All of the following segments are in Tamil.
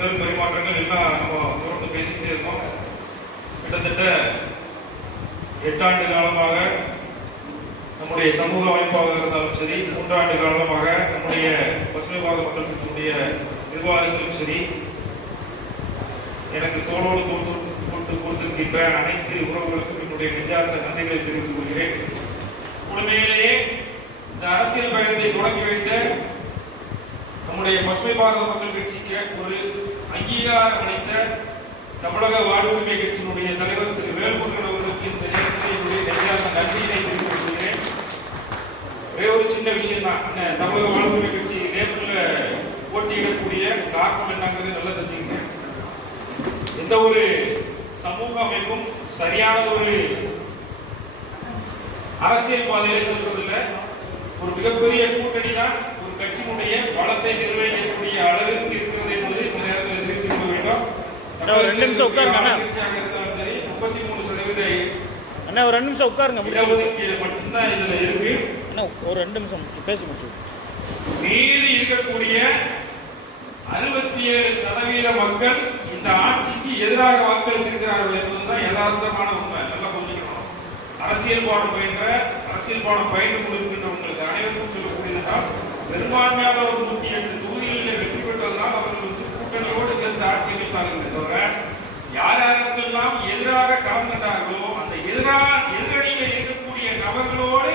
பரிமாற்றங்கள் எல்லாம் நம்ம தொடர்ந்து பேசிக்கிட்டே இருக்கோம். கிட்டத்தட்ட 8 ஆண்டு காலமாக நம்முடைய சமூக அமைப்பாக இருந்தாலும் சரி, 3 ஆண்டு காலமாக நம்முடைய பசுமை பாக மக்கள் கட்சியுடைய நிர்வாகங்களும் சரி, எனக்கு தோளோடு கொடுத்திருக்கின்ற அனைத்து உறவுகளுக்கும் என்னுடைய நெஞ்சார்ந்த நன்றிகளை தெரிவித்துக் கொள்கிறேன். உண்மையிலேயே இந்த அரசியல் பயணத்தை தொடங்கி வைத்த நம்முடைய பசுமை பாரத மக்கள் கட்சிக்கு ஒரு அங்கீகாரம் அளித்த தமிழக வாழ்வுரிமை கட்சியினுடைய தலைவர் திரு வேல்முருகன் அவர்களுக்கு இந்த நேரத்தில் என்னுடைய நெஞ்சார்ந்த நன்றியினை தெரிவித்துக் கொள்கிறேன். ஒரே ஒரு சின்ன விஷயம் தான், தமிழக வாழ்வுரிமை கட்சி தேர்தலில் போட்டியிடக்கூடிய காரணம் என்னங்கிறது நல்லா தெரிஞ்சுங்க. எந்த ஒரு சமூக அமைப்பும் சரியான ஒரு அரசியல் பாதையில செல்வதில்ல. ஒரு மிகப்பெரிய கூட்டணி தான் ஒரு கட்சியினுடைய பலத்தை நிர்வகிக்கக்கூடிய அளவிற்கு இருக்கிறது என்பதை இந்த நேரத்தில் தெரிவித்துக் கொள்ள வேண்டும். 2 நிமிஷம் உட்காருங்க அண்ணா. 33% அண்ணா ஒரு 2 நிமிஷம் உட்காருங்க. மட்டும்தான் இதுல இருக்கு. அண்ணா ஒரு 2 நிமிஷம் பேசி முடிச்சு. மீறி இருக்கக்கூடிய 67% மக்கள் இந்த ஆட்சிக்கு எதிராக வாக்களித்திருக்கிறார்கள் என்பதுதான் யதார்த்தமான உண்மை. நல்லா புரிஞ்சுக்கணும். அரசியல் பாடம் பயின்று கொண்டிருக்கின்றவங்களுக்கு அனைவருக்கும் சொல்லக்கூடியதுதான், பெரும்பான்மையான ஒரு 108 தொகுதிகளில் வெற்றி பெற்றதுதான் அவர்களுக்கு கூட்டணியோடு சேர்ந்த ஆட்சிகள் தான் தவிர, யார் யாருக்கெல்லாம் எதிராக கலந்துட்டார்களோ அந்த எதிரணியில் இருக்கக்கூடிய நபர்களோடு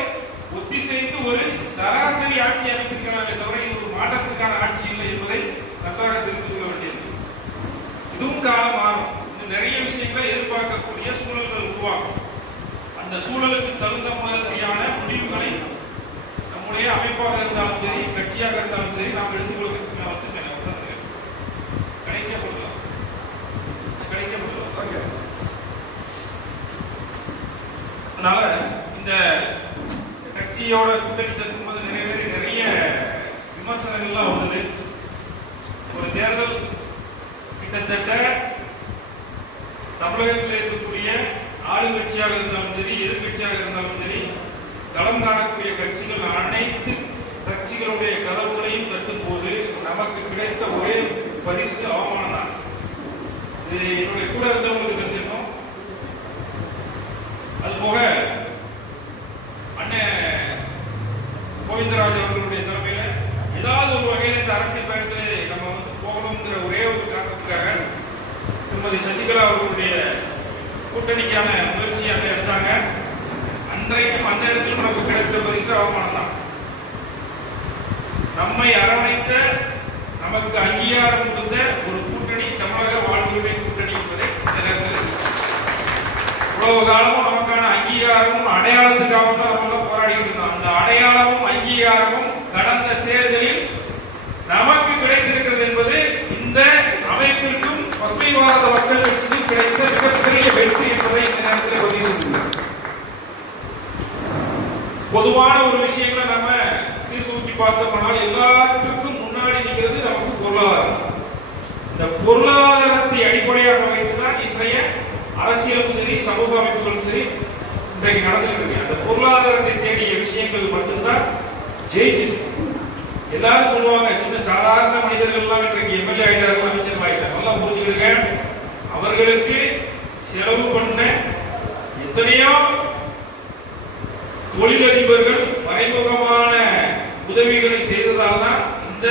ஒத்திசைந்து ஒரு சராசரி ஆட்சி அமைத்திருக்கிறார்கள் தவிர இது ஒரு மாற்றத்துக்கான ஆட்சி இல்லை என்பதை நன்றாக தெரிந்து கொள்ள வேண்டியது. இதுவும் காலம் மாறும். இன்னும் நிறைய விஷயங்களை எதிர்பார்க்கக்கூடிய சூழல்கள் உருவாகும். அந்த சூழலுக்கு தகுந்த மாதிரியான முடிவுகளை நம்முடைய அமைப்பாக இருந்தாலும் சரி, கட்சியாக இருந்தாலும் சரி, நாம் எடுத்துக்கொள்ள வச்சிருக்கேன். கடைசியா கொடுக்கலாம். அதனால இந்த கட்சியோட கூட்டணி சேர்க்கும் போது நிறைய விமர்சனங்கள்லாம் வந்தது. ஒரு தேர்தல் கிட்டத்தட்ட தமிழகத்தில் இருக்கக்கூடிய ஆளுங்கட்சியாக இருந்தாலும் சரி, எதிர்கட்சியாக இருந்தாலும் சரி, களம் காணக்கூடிய கட்சிகள் அனைத்து கட்சிகளுடைய கதவுகளையும் தட்டும் போது நமக்கு கிடைத்த ஒரே பரிசு அவமானம் தான். இது என்னுடைய கூட இருந்தவங்களுக்கு தெரிஞ்சிருக்கும். அதுபோக அண்ணன் கோவிந்தராஜ் அவர்களுடைய தலைமையில ஏதாவது ஒரு வகையில் இந்த அரசியல் பயணத்தில் நம்ம போகணுங்கிற ஒரே ஒரு காரணத்துக்காக திருமதி சசிகலா அவர்களுடைய கூட்டணிக்கான முயற்சியாக எடுத்தாங்க. அன்றைக்கும் அந்த இடத்தில் நமக்கு கிடைத்த பரிசு அவமானம் தான். நம்மை அரவணைத்த, நமக்கு அங்கீகாரம் கொடுத்த ஒரு கூட்டணி தமிழக வாழ்வுரிமை கூட்டணி என்பதை இந்த நேரத்தில் இவ்வளவு காலமும் நமக்கான அங்கீகாரமும் அடையாளத்துக்காகவும் தான் நம்ம போராடிட்டு இருந்தோம். அந்த அடையாளமும் அங்கீகாரமும் கடந்த தேர்தலில் நமக்கு கிடைத்திருக்கிறது என்பது இந்த அமைப்பிற்கும் பசுமை பாரத மக்கள் கட்சிக்கும் கிடைத்த மிகப்பெரிய வெற்றி என்பதை இந்த நேரத்தில் பதிவு செய்துள்ளோம். பொதுவான ஒரு விஷயங்களை நம்ம சீர்தூக்கி பார்த்தோம்னால் எல்லாத்துக்கும் முன்னாடி நிற்கிறது நமக்கு பொருளாதாரம். இந்த பொருளாதாரத்தை அடிப்படையாக வைத்துதான் இன்றைய அரசியலும் சரி, சமூக அமைப்புகளும் சரி இன்றைக்கு நடந்திருக்கு. அந்த பொருளாதாரத்தை தேடிய விஷயங்கள் மட்டும்தான் ஜெயிச்சது. எல்லாரும் சொல்லுவாங்க, சின்ன சாதாரண மனிதர்கள் எல்லாம் இன்றைக்கு எம்எல்ஏ ஆயிட்டார்கள், அமைச்சர் ஆயிட்டார்கள். நல்லா புரிஞ்சுக்கிடுங்க, அவர்களுக்கு செலவு பண்ண எத்தனையோ தொழிலதிபர்கள் மறைமுகமான உதவிகளை செய்ததால் தான் இந்த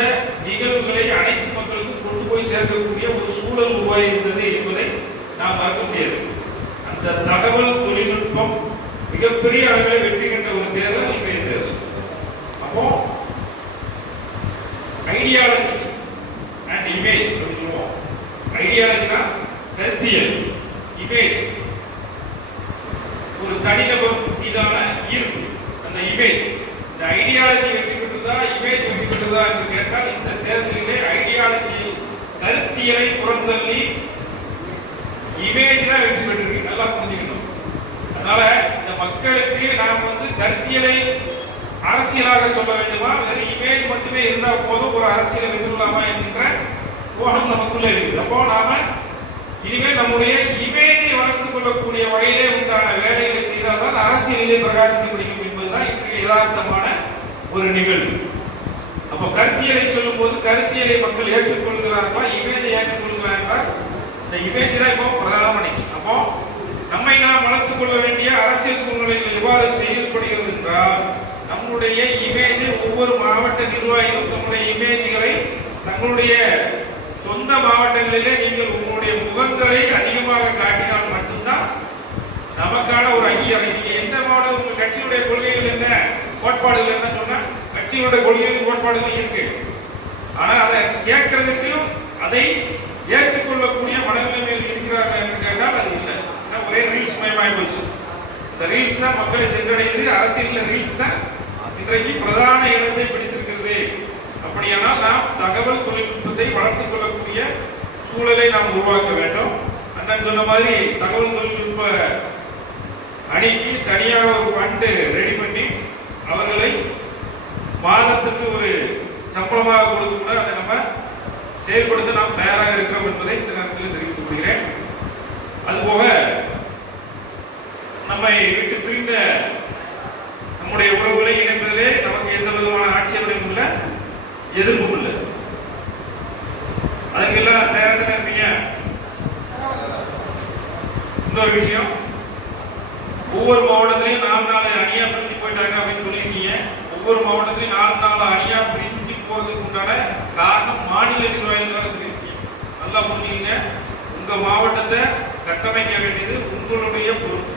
நிகழ்வுகளை அனைத்து மக்களுக்கும் கொண்டு போய் சேர்க்கக்கூடிய ஒரு சூழல் உருவாகியிருந்தது என்பதை நாம் மறக்க முடியாது. அந்த தகவல் தொழில்நுட்பம் மிகப்பெரிய அளவில் வெற்றி கண்ட ஒரு தேர்தல் இன்றைய தேர்தல். அப்போ ஐடியாலஜி அண்ட் இமேஜ் சொல்லுவோம். ஐடியாலஜினா கருத்தியல், இமேஜ் ஒரு தனிநபர் மீதான ஈர்ப்பு, அந்த இமேஜ். இந்த ஐடியாலஜி வெற்றி பெற்றதா, இமேஜ் வெற்றி பெற்றதா என்று கேட்டால் இந்த தேர்தலிலே ஐடியாலஜி கருத்தியலை புறந்தள்ளி இமேஜ் தான் வெற்றி பெற்றிருக்கு. நல்லா புரிஞ்சுக்கணும். அதனால இந்த மக்களுக்கு நாம் கருத்தியலை அரசியலாக சொல்ல வேண்டுமா, வெறும் இமேஜ் மட்டுமே இருந்தால் போதும், ஒரு அரசியலை வென்றலாமா என்கின்ற கோணம் நமக்குள்ள இருக்குது. அப்போ நாம இனிமேல் நம்முடைய இமேஜை வளர்த்துக் கொள்ளக்கூடிய வகையிலே உண்டான வேலைகளை செய்தால்தான் அரசியலிலே பிரகாசிக்க முடியும் என்பதுதான் இன்றைய யதார்த்தமான ஒரு நிகழ்வு. அப்போ கருத்தியலை சொல்லும் போது கருத்தியலை மக்கள் ஏற்றுக்கொள்கிறார்களா, இமேஜை ஏற்றுக்கொள்ள இந்த இமேஜ் தான் இப்போ பிரதானமாக நிற்கும். அப்போ நம்மை நாம் வளர்த்துக் கொள்ள வேண்டிய அரசியல் சூழ்நிலைகள் எவ்வாறு செயல்படுகிறது என்றால், நம்முடைய இமேஜை ஒவ்வொரு மாவட்ட நிர்வாகிகளும் நம்முடைய இமேஜ்களை தங்களுடைய சொந்த மாவட்டங்களிலே நீங்கள் உங்களுடைய முகங்களை அதிகமாக காட்டினால் மட்டும்தான் நமக்கான ஒரு அங்கீகாரம். நீங்க எந்த மாவட்டம் உங்க கட்சியுடைய கொள்கைகள் என்ன, கோட்பாடுகள் என்ன சொன்னா கட்சியுடைய கொள்கைகள் கோட்பாடுகள் இருக்கு. ஆனா அதை கேட்கறதுக்கும் அதை ஏற்றுக்கொள்ளக்கூடிய மனநிலைமையில் இருக்கிறார்கள் கேட்டால் அது இல்லை. ஒரே ரீல்ஸ் மயமாய் போச்சு. இந்த ரீல்ஸ் தான் மக்களை சென்றடையுது. அரசியல் ரீல்ஸ் தான் இன்றைக்கு பிரதான இடத்தை பிடித்திருக்கிறது. அப்படியானால் நாம் தகவல் தொழில்நுட்பத்தை வளர்த்துக் கொள்ளக்கூடிய சூழலை நாம் உருவாக்க வேண்டும். அண்ணன் சொன்ன மாதிரி தகவல் தொழில்நுட்ப அணிக்கு தனியாக ஒரு ஃபண்டு ரெடி பண்ணி அவர்களை மாதத்துக்கு ஒரு சம்பளமாக கொடுத்து கூட அதை நம்ம செயல்படுத்த நாம் தயாராக இருக்கிறோம் என்பதை இந்த நேரத்தில் தெரிவித்துக் கொள்கிறேன். அதுபோக நம்மை விட்டு பிரிந்த நம்முடைய உறவுகளை இணைப்பதிலே நமக்கு எந்த விதமான ஆட்சேபனையும் இல்லை, எதிர்ப்பும் இல்லை. அதற்கெல்லாம் தயாராக இருப்பீங்க. இன்னொரு விஷயம், ஒவ்வொரு மாவட்டத்திலையும் 4 அணியா பிரிஞ்சு போயிட்டாங்க அப்படின்னு சொல்லியிருக்கீங்க. ஒவ்வொரு மாவட்டத்திலையும் 4 அணியா பிரிஞ்சு போறதுக்கு உண்டான காரணம் மாநில நிர்வாகிகளாக சொல்லியிருக்கீங்க. நல்லா புரிஞ்சுக்கீங்க. உங்க மாவட்டத்தை கட்டமைக்க வேண்டியது உங்களுடைய பொறுப்பு.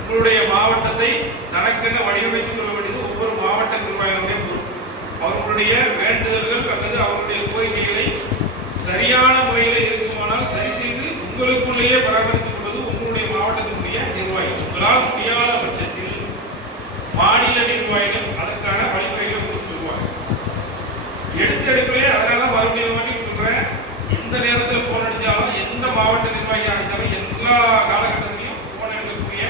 உங்களுடைய மாவட்டத்தை தனக்கென வடிவமைத்துக் கொள்ள வேண்டியது ஒவ்வொரு மாவட்ட நிர்வாகிகளுடைய பொறுப்பு. அவர்களுடைய வேண்டுதல்கள் அல்லது அவர்களுடைய கோரிக்கைகளை சரியான முறையில் இருக்குமானால் சரி செய்து உங்களுக்குள்ளேயே பராமரித்துக் கொள்வது உங்களுடைய மாவட்டத்தினுடைய நிர்வாகிகள். உங்களால் முடியாத பட்சத்தில் மாநில நிர்வாகிகள் அதற்கான வழிமுறைகளை உங்களுக்கு சொல்லுவாங்க. எடுப்பிலே அதனால மறுபடியும் சொல்றேன், எந்த நேரத்தில் போன் அடிச்சாலும் எந்த மாவட்ட நிர்வாகியாக அடித்தாலும் எல்லா காலகட்டத்திலையும் போன் எடுக்கக்கூடிய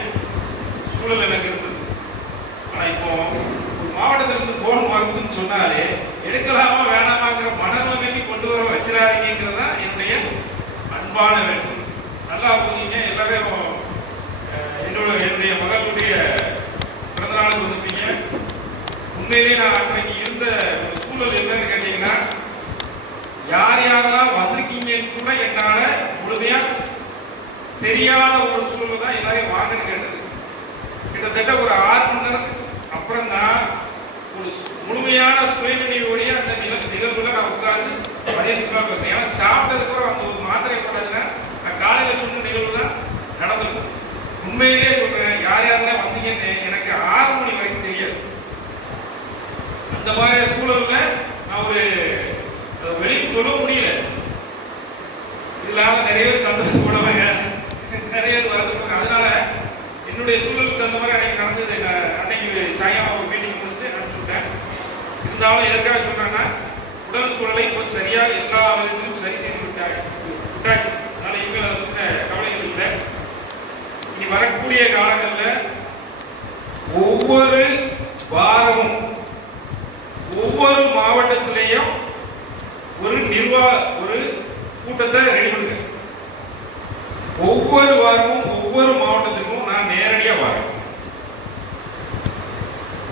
சூழல் எனக்கு இருந்தது. ஆனா இப்போ மாவட்டத்திலிருந்து போன் வருதுன்னு சொன்னாலே எடுக்கலாமா வேணாமாங்கிற மனநிலைமைக்கு கொண்டு வர வச்சிடாதீங்கிறது தான் என்னுடைய அன்பான வேண்டும். நல்லா புரிஞ்சுங்க. எல்லாரும் என்னுடைய மகளுடைய பிறந்த நாளுக்கு வந்துருப்பீங்க. உண்மையிலேயே நான் அன்றைக்கு இருந்த சூழல் என்னன்னு கேட்டீங்கன்னா, யார் யாரெல்லாம் வந்திருக்கீங்கன்னு கூட என்னால முழுமையா தெரியாத ஒரு சூழல் தான் எல்லாரையும் வாங்கன்னு கேட்டது. கிட்டத்தட்ட ஒரு 6 மணி நேரத்துக்கு அப்புறம் தான் ஒரு முழுமையான சுயநினைவோடைய அந்த நிகழ்வுல நான் உட்கார்ந்து பதினெட்டுக்காக பேசுறேன். ஏன்னா சாப்பிட்டதுக்கு அப்புறம் அந்த ஒரு மாத்திரை போடாதுன்னா நான் காலையில சொன்ன நிகழ்வு தான் நடந்திருக்கும். உண்மையிலேயே சொல்றேன், யார் யாரெல்லாம் வந்தீங்கன்னு எனக்கு 6 மணி வரைக்கும் தெரியாது. அந்த மாதிரி சூழல்ல நான் ஒரு வெளியே சொல்ல முடியல. இதனால நிறைய பேர் சந்தோஷப்படுவாங்க, நிறைய பேர் வருதுப்பாங்க. அதனால என்னுடைய சூழலுக்கு அந்த மாதிரி அன்னைக்கு நடந்தது. அன்னைக்கு சாயங்காலம் ஒரு மீட்டிங் முடிச்சுட்டு அனுப்பிச்சுட்டேன். இருந்தாலும் எதற்காக சொன்னாங்கன்னா, உடல் சூழலை கொஞ்சம் சரியா எல்லா விதத்திலும் சரி செய்து விட்டாச்சு. அதனால இவங்க அதை பற்றின கவலைகள் இல்லை. இனி வரக்கூடிய காலங்களில் ஒவ்வொரு வாரமும் ஒவ்வொரு மாவட்டத்திலேயும் ஒரு கூட்டத்தை ரெடி பண்ணுங்க. ஒவ்வொரு வாரமும் ஒவ்வொரு மாவட்டத்திற்கும் நான் நேரடியாக வரேன்.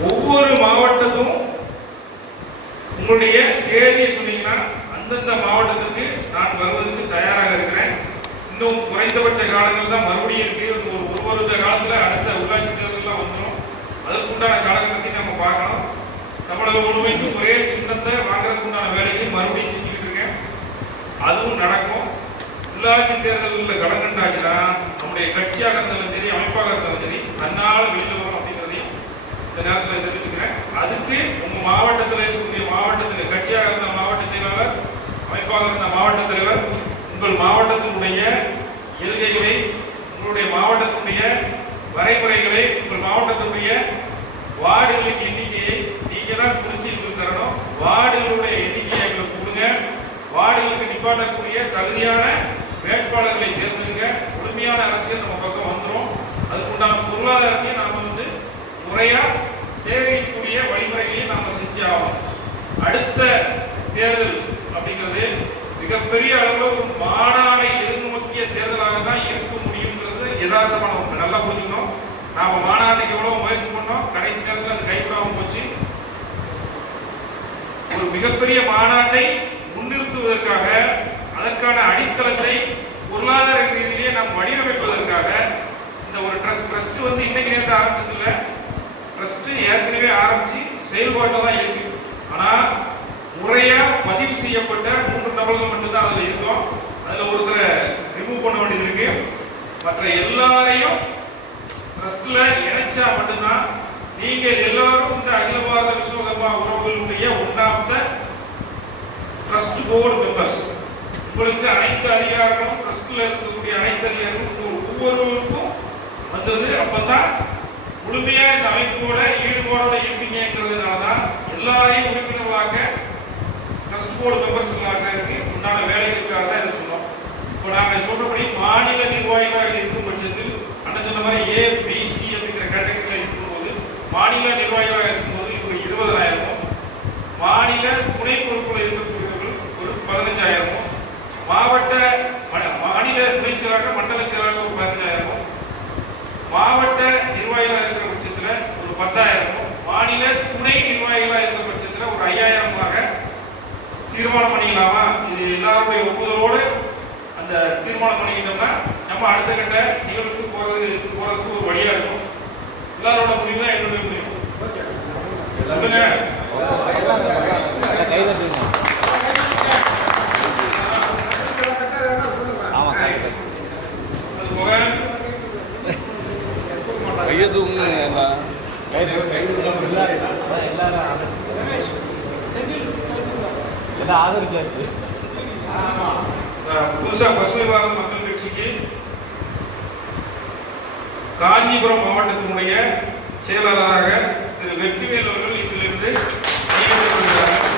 ஒவ்வொரு மாவட்டத்தும் உங்களுடைய தேதியை சொன்னீங்கன்னா அந்தந்த மாவட்டத்திற்கு நான் வருவதற்கு தயாராக இருக்கிறேன். இன்னும் குறைந்தபட்ச காலங்கள் தான் மறுபடியும் இருக்கு. ஒரு வருட காலத்தில் அடுத்த உள்ளாட்சி தேர்தலாம் வந்துடும். அதற்குண்டான காலகட்டத்தை நம்ம பார்க்கணும். தமிழக முழுமைக்கும் ஒரே சின்னத்தை வாங்குறதுக்கு உண்டான வேலையை மறுபடியும் செஞ்சுக்கிட்டு இருக்கேன். அதுவும் நடக்கும். உள்ளாட்சி தேர்தலில் கடங்கண்டாச்சுன்னா நம்முடைய கட்சியாக இருந்தாலும் சரி, அமைப்பாக இருந்தாலும் சரி, தன்னால் வெளியில் வரும் அப்படிங்கிறதையும் இந்த நேரத்தில் தெரிவிச்சுக்கிறேன். அதுக்கு உங்க மாவட்டத்தில் இருக்கக்கூடிய மாவட்டத்தில் கட்சியாக இருந்த மாவட்ட செயலாளர், அமைப்பாக இருந்த மாவட்ட தலைவர், உங்கள் மாவட்டத்தினுடைய இயல்கைகளை, உங்களுடைய மாவட்டத்தினுடைய வரைமுறைகளை, உங்கள் மாவட்டத்தினுடைய வார்டுகளின் எண்ணிக்கையை நீங்க தான் குறிச்சு தரணும். வார்டுகளுடைய எண்ணிக்கையை எங்களுக்கு கொடுங்க. வார்டுகளுக்கு நிப்பாட்டக்கூடிய தகுதியான வேட்பாளர்களை தேர்ந்தெடுங்க. முழுமையான அரசியல் நம்ம பக்கம் வந்துடும். அதுக்குண்டான பொருளாதாரத்தையும் நாம முறையா சேகரிக்கக்கூடிய வழிமுறைகளையும் நாம செஞ்சாகும். அடுத்த தேர்தல் அப்படிங்கிறது மிகப்பெரிய அளவில் ஒரு மாநாடை எதிர்நோக்கிய தேர்தலாக தான் இருக்க முடியுங்கிறது யதார்த்தமான ஒன்று. நல்லா புரிஞ்சுக்கணும். நாம மாநாட்டுக்கு எவ்வளவு முயற்சி பண்ணோம், கடைசி நேரத்தில் அது கைவிடாமல் போச்சு. ஒரு மிகப்பெரிய மாநாட்டை முன்னிறுத்துவதற்காக அதற்கான அடித்தளத்தை பொருளாதார பிரபலங்கள் மட்டும்தான் அதுல இருக்கும். அதுல ஒருத்தரை ரிமூவ் பண்ண வேண்டியது இருக்கு. மற்ற எல்லாரையும் ட்ரஸ்ட்ல இணைச்சா மட்டும்தான் நீங்கள் எல்லாரும் இந்த அகில பாரத விஸ்வகர்மா உறவுகளுடைய ஒன்றாமத்த ட்ரஸ்ட் போர்டு மெம்பர்ஸ். உங்களுக்கு அனைத்து அதிகாரங்களும் ட்ரஸ்ட்ல இருக்கக்கூடிய அனைத்து அதிகாரங்களும் ஒவ்வொருவருக்கும் வந்தது. அப்பதான் முழுமையா இந்த அமைப்போட ஈடுபாடோட இருப்பீங்கிறதுனாலதான் எல்லாரையும் உறுப்பினர்களாக ட்ரஸ்ட் போர்டு மெம்பர்ஸ்களுக்கு உண்டான வேலைகளுக்காக தான் இதை சொன்னோம். இப்போ நாங்கள் சொல்றபடி மாநில நிர்வாகிகளாக இருக்கும் பட்சத்தில் அண்ணன் சொன்ன மாதிரி ABC அப்படிங்கிற கேட்டகரியில் இருக்கும்போது மாநில நிர்வாகிகளாக இருக்கும்போது ஒரு 20,000, மாநில துணை பொறுப்புகள் இருக்கக்கூடியவர்கள் ஒரு 15,000, மாநில துணை செயலாளர் மண்டல செயலாளர் ஒரு 15,000, மாவட்ட நிர்வாகிகளாக இருக்கிற பட்சத்தில் ஒரு 10,000, மாநில துணை நிர்வாகிகளாக இருக்கிற பட்சத்தில் ஒரு 5,000 தீர்மானம் பண்ணிக்கலாமா? இது எல்லாருடைய ஒப்புதலோடு அந்த தீர்மானம் பண்ணிக்கிட்டோம்னா நம்ம அடுத்த கட்ட நிகழ்வுக்கு போறதுக்கு ஒரு வழியா இருக்கும். எல்லாரோட முடிவு தான் என்னுடைய முடிவு. சொல்லுங்க. அது போக புதுசா பசுமை பாரத மக்கள் கட்சிக்கு காஞ்சிபுரம் மாவட்டத்தினுடைய செயலாளராக திரு வெற்றிவேல் அவர்கள் இதிலிருந்து நியமிக்கப்படுகிறார்கள்.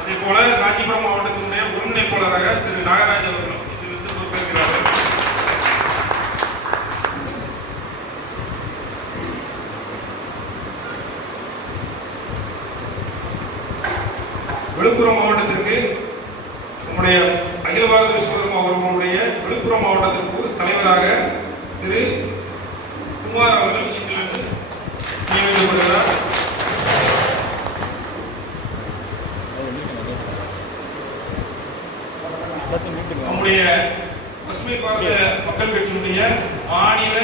அதே போல காஞ்சிபுரம் மாவட்டத்தினுடைய ஒருங்கிணைப்பாளராக திரு நாகராஜ் அவர்கள் இதிலிருந்து பொறுப்பேற்கிறார்கள். விழுப்புரம் மாவட்டத்திற்கு நம்முடைய அகில பாரத விஸ்வகர்மா அவர்களுடைய விழுப்புரம் மாவட்டத்திற்கு தலைவராக திரு குமார் அவர்கள் இங்கிருந்து நியமிக்கப்படுகிறார். நம்முடைய பசுமை பாரத மக்கள் கட்சியினுடைய மாநில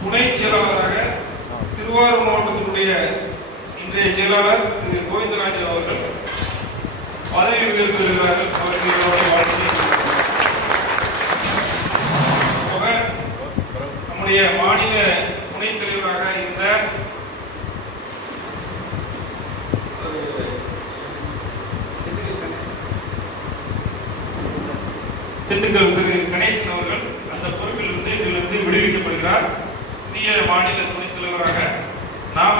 துணை செயலாளராக திருவாரூர் மாவட்டத்தினுடைய இன்றைய செயலாளர் திரு கோவிந்தராஜ் அவர்கள் பதவி உயர்த்திருக்கிறார்கள். நம்முடைய மாநில துணைத் தலைவராக இருந்த திண்டுக்கல் திரு கணேசன் அவர்கள் அந்த பொறுப்பிலிருந்து இதிலிருந்து விடுவிக்கப்படுகிறார். புதிய மாநில துணைத் தலைவராக நாம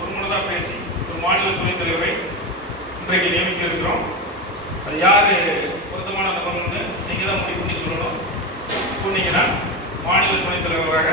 ஒருமனதாக பேசி ஒரு மாநில துணைத் தலைவரை இன்றைக்கு நியமிக்க இருக்கிறோம். அது யாரு பொருத்தமான நபர்னு நீங்க தான் முடிவு பண்ணி சொல்லணும். சொன்னீங்கன்னா மாநில துணைத் தலைவராக